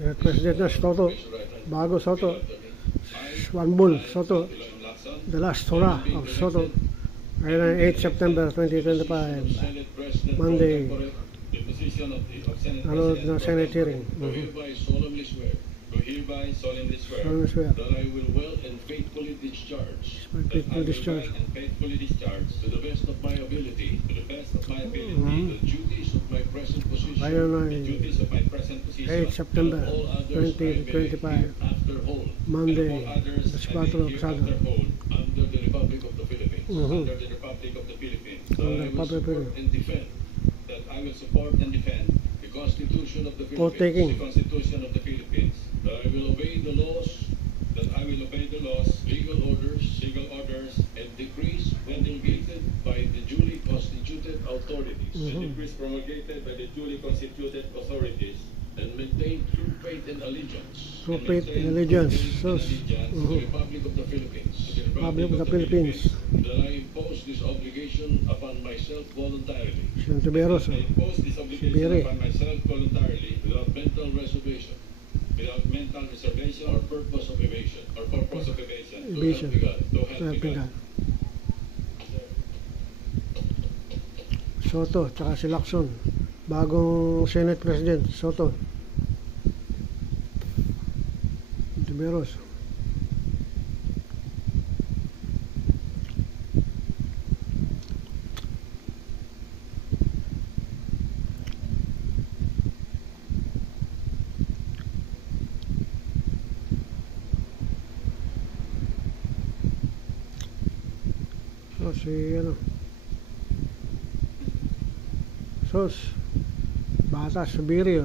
President na Soto, bago Soto, Swanbull Soto, the last hurrah of Soto. Ngayon ang 8 September 2025, Monday, ano na Senate hearing. Do hereby solemnly swear that I will well and faithfully discharge to the best of my ability, the duties of my present position, the duties of my present position, 8 September 2025, Monday, alas 4 Oksado. Under the Republic of the Philippines, under the Republic of the Philippines, that I will support and defend the Constitution of the Philippines, the Constitution of the Philippines, that I will obey the laws, legal orders, and decrees promulgated by the duly constituted authorities, and maintain true faith and allegiance. To the Republic of the Philippines. That I impose this obligation upon myself voluntarily. Santiberos, I impose this obligation upon myself voluntarily without mental reservation or purpose of evasion, so help me God. Soto, tsaka si Lacson, bagong Senate President, Soto. Santiberos. Si ano Sos bata Subiri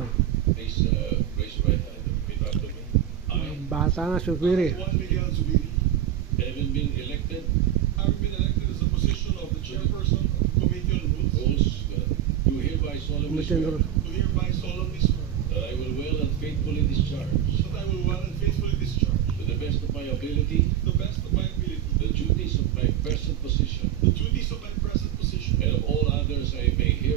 Please raise your right hand and repeat after me. Bata na Subiri. Having been elected as a position of the chairperson of the Committee on Rules, do hereby solemnly swear that I will well and faithfully discharge to the best of my ability the duties of my present position, and of all others I may hear